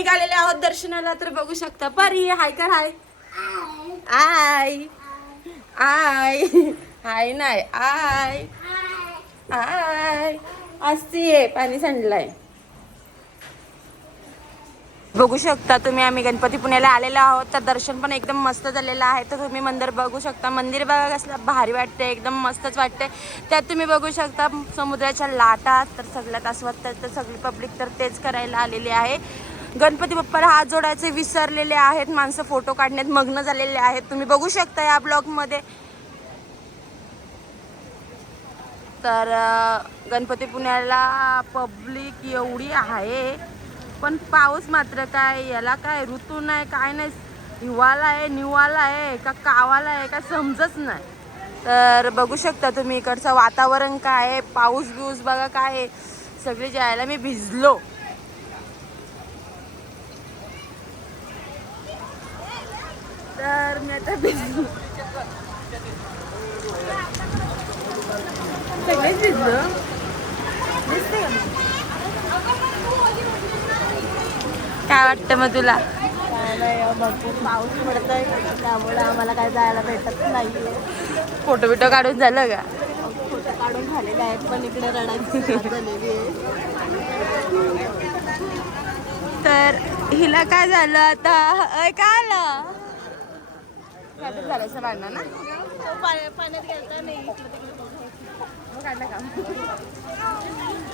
निघालेले आहोत दर्शनाला तर बघू शकता. परी हाय कर हाय. आय आय हाय नाही आय आय असते पाणी सांडलाय. बघू शकता तुम्ही आम्ही गणपती पुण्याला आलेलो आहोत. तर दर्शन पण एकदम मस्त झालेलं आहे. तर तुम्ही मंदिर बघू शकता. मंदिर बघा कसलं भारी वाटते एकदम मस्तच वाटते त्यात तुम्ही बघू शकता समुद्राच्या लाटा तर सगळ्यात अस्वत तर सगळी पब्लिक तर तेच करायला आलेली आहे. गणपती बाप्पाला हात जोडायचे विसरलेले आहेत माणसं फोटो काढण्यात मग्न झालेले आहेत. तुम्ही बघू शकता या ब्लॉगमध्ये. तर गणपती पुण्याला पब्लिक एवढी आहे पण पाऊस मात्र काय याला काय ऋतू नाही काय नाही हिवाळा आहे निवाला आहे का कावाला आहे का समजच नाही. तर बघू शकता तुम्ही इकडचं वातावरण काय आहे पाऊस बिऊस बघा काय आहे. सगळे जायला मी भिजलो. तर मी आता भिजलो सगळेच भिजलो दिसते का? काय वाटतं मग तुला? भरपूर पाऊस पडत आहे त्यामुळे आम्हाला काय जायला भेटत नाहीये फोटो बिटो काढून झालं का? फोटो काढून झालेले आहेत पण इकडे रडायची सुरुवात झालेली आहे. तर हिला काय झालं आता? काय आलं? काहीतरी झालं असं भांडणं ना? तो पा- पाण्यात गेलता नाही इकडे तिकडे बघायचं. मग काढलं का?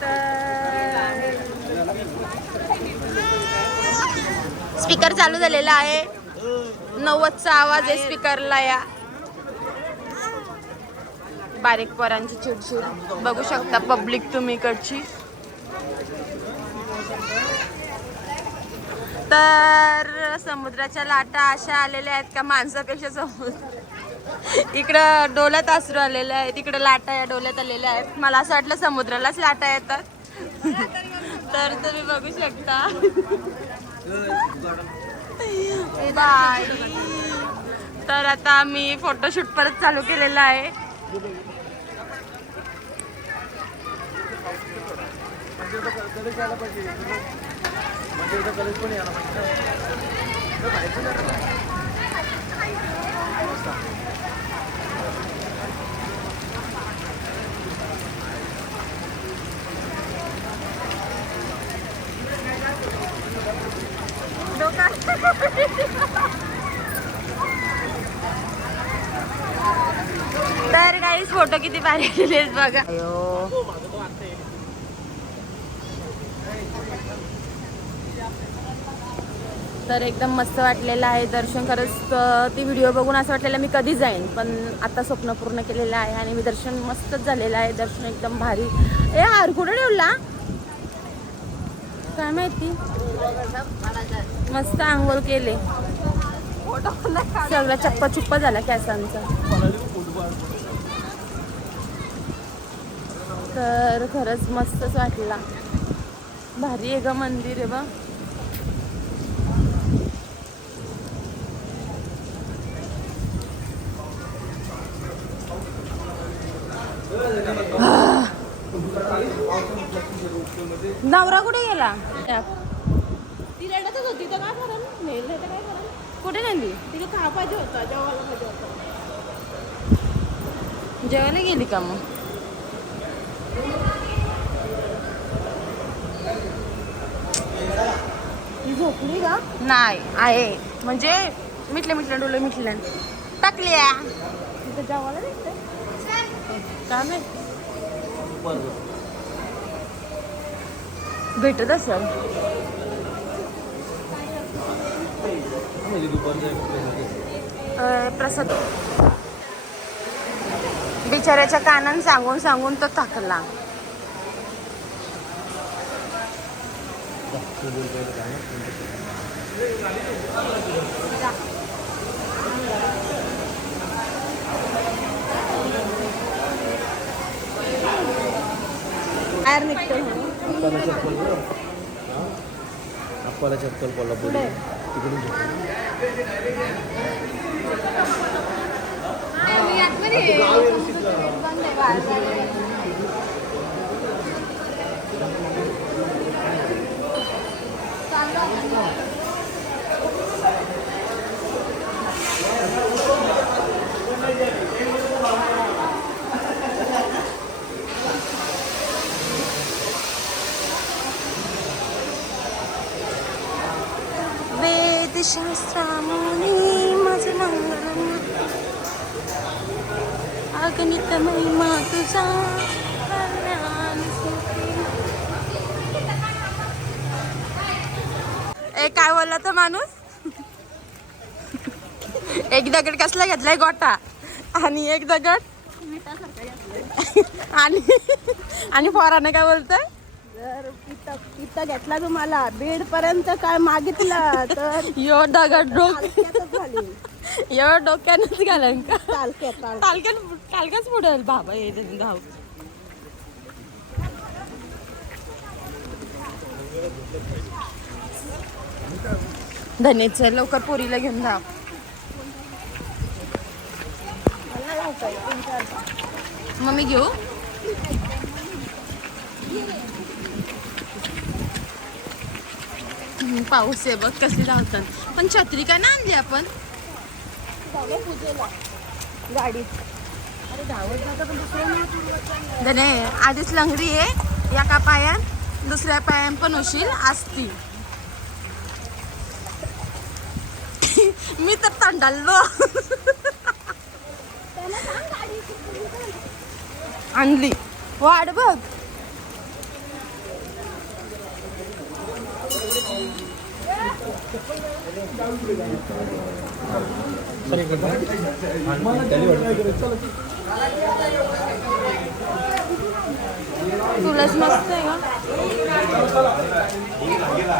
तर स्पीकर चालू झालेला आहे. नव्वदचा आवाज आहे स्पीकरला या. बारीक पोरांची चिडचिड. बघू शकता पब्लिक तुम्ही इकडची. तर समुद्राच्या लाटा अशा आलेल्या आहेत का माणसापेक्षा समुद्र इकडं डोल्यात आसरू आलेले आहेत इकडं लाटा या डोल्यात आलेल्या आहेत. मला असं वाटलं समुद्रालाच लाटा येतात. तर तुम्ही बघू शकता. बाई. तर आता मी फोटोशूट परत चालू केलेला आहे. तर काही फोटो किती भारी आलेले आहेत बघा. तर एकदम मस्त वाटलेलं आहे दर्शन. खरंच ती व्हिडिओ बघून असं वाटलेलं मी कधी जाईन पण आता स्वप्न पूर्ण केलेलं आहे आणि मी दर्शन मस्तच झालेलं आहे. दर्शन एकदम भारी. ए हार कुठं ठेवला? काय माहिती? मस्त आंघोळ केले. सगळं चप्पा चुप्पा झाला कॅसांचा. तर खरंच मस्तच वाटला. भारी आहे ग मंदिर आहे बा नवरा कुठे गेला? ती रडतच होती तर काय करा नाही तर काय करा कुठे नेली तिला खा पाहिजे होता जेवायला पाहिजे होता. जेवायला गेली का मग? ती झोपली का? नाही आहे. म्हणजे मिटले मिटले डोले मिटले. टाकल्या तिथं जेवायला भेटते काय माहीत? भेटत असेल. प्रसाद. बिचाऱ्याच्या कानान सांगून सांगून तो थकला. बाहेर निघतो अप्पाला चप्पल बरं अप्पाला चप्पल कोल्हापूर तिकडून घेतली. वेदशास्त्रामुनी माझं मंगलम अगणित महिमा तुझा. ए काय बोलला तो माणूस? एक दगड कसला घेतलाय गोटा? आणि एक दगड? आणि आणि पोराने काय बोलतोय? पिता घेतला तुम्हाला. बीड पर्यंत काय मागितलं तर यो दगड डोक झाली. यो डोक्यानंच घालन का? तालक्यात तालक्यात. कालक्याच पुढेल बाबा हे धाव धनेच लवकर पोरीला घेऊन धाव मला लावताय, तीन चार. मग मी घेऊ? पाऊस आहे बघ कसे धावतात. पण छत्री काय ना आणली आपण? गाडीत. आधीच लंगडी आहे. एका पायान दुसऱ्या पायान पण होशील असती. मी तर तंडाललो आणली. वाढ बघ. तुलाच मस्त आहे का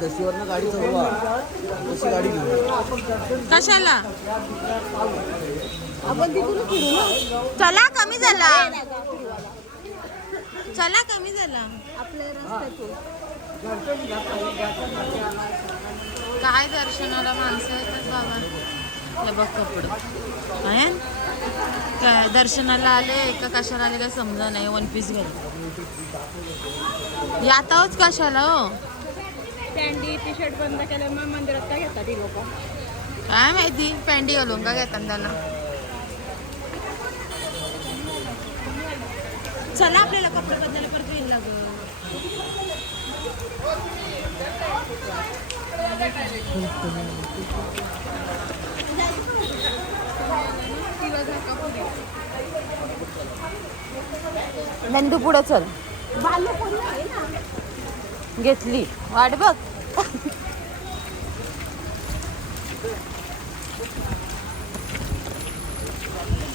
दशीवरनं गाडी चढवा. तशी गाडी घेऊन कशाला? आपण तिथून फिरू ना. चला कमी झाला. चला कमी झाला. आपल्या रस्त्यातून. काय दर्शनाला माणसं येतात बाबा? हे बघ कपडे. काय? काय दर्शनाला आले का कशाला आले काय समजा नाही वन पीस घाल यातावच कशाला हो? पॅन्टी टी शर्ट बंद केलं मग मंदिरात काय घेतात ही लोक? काय माहिती पॅन्टी घालून का घेतात त्याला चला आपल्याला कपडे बदलायला परत येईल लागल. नंदू पुढं चल. ना घेतली. वाट बघ.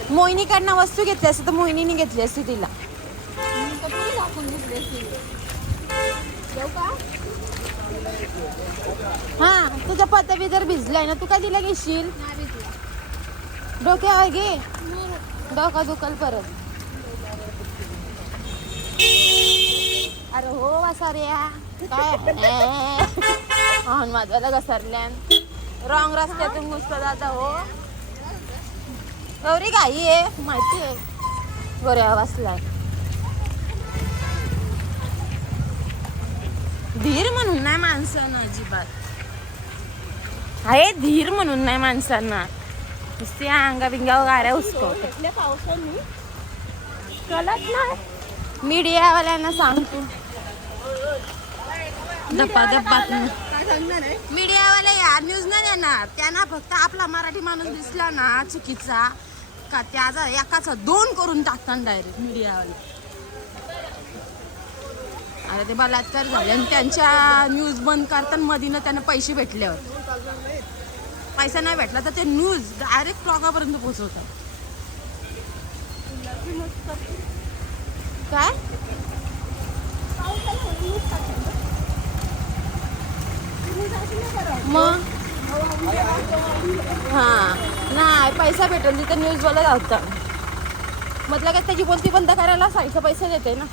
मोहिनीकडनं वस्तू घेतली असती तर मोहिनीने घेतली असती तिला. हा तुझा पतवी जर भिजलाय ना तू काय तिला घेशील? डोक्यावर घे. डोका दुखल परत. अरे हो वासाऱ्या. काय हन माझ्याला घसरल्यान रॉंग रस्त्यातून घुसता जाता हो. गौरी घाई आहे माहिती आहे. गोऱ्या वाचलाय धीर म्हणून नाही माणसानं अजिबात. आहे धीर म्हणून नाही माणसांना. नुसती अंगा बिंगावर गाऱ्या घेतल्या पावसाने कळत नाही. मीडियावाल्यांना सांग सांगणार आहे? मीडियावाले या न्यूज नाही देणार. त्यांना फक्त आपला मराठी माणूस दिसला ना चुकीचा का त्याचा एकाचा दोन करून टाकतात डायरेक्ट मीडियावाले आता ते बलात्कार झाले आणि त्यांच्या न्यूज बंद करताना मधीनं त्यांना पैसे भेटल्यावर. पैसा नाही भेटला तर ते न्यूज डायरेक्ट टॉकापर्यंत पोहोचवतात. काय? मग? हा. नाही पैसा भेटेल तिथं न्यूज बोलत म्हटलं काय त्याची बोलती बंद करायला? साईडचा पैसा देते ना.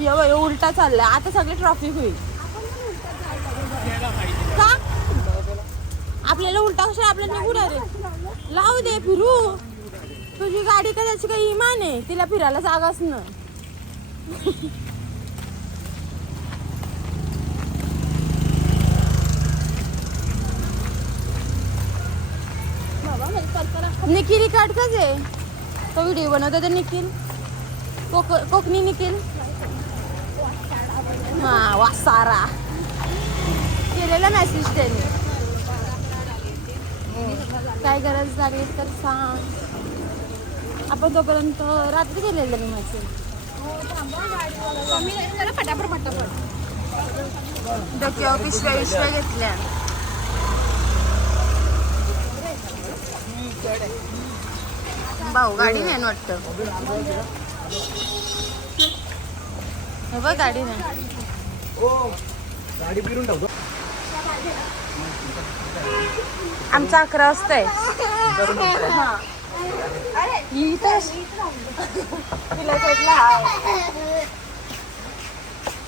एवढं उलटा चाललाय. आता सगळी ट्रॉफिक होईल. का? आपल्याला उलटा कशा आपल्याला निघून रे. लावू दे फिरू. तुझी गाडी का त्याची काही इमान आहे. तिला फिरायला जागाच ना निखिल काढताच आहे. तो व्हिडिओ बनवतो तर निखिल. कोक कोकणी निखिल. हा वासारा. केलेला मेसेज त्याने. काय गरज लागली तर सांग. आपण तोपर्यंत रात्री केलेलं मी मेसेज फटाफट फटाफट. डोक्यावर पिशव्या पिशव्या घेतल्या. भाऊ गाडी नाही वाटतं. हे बघ गाडी नाही आमचा अकरा वाजता आहे.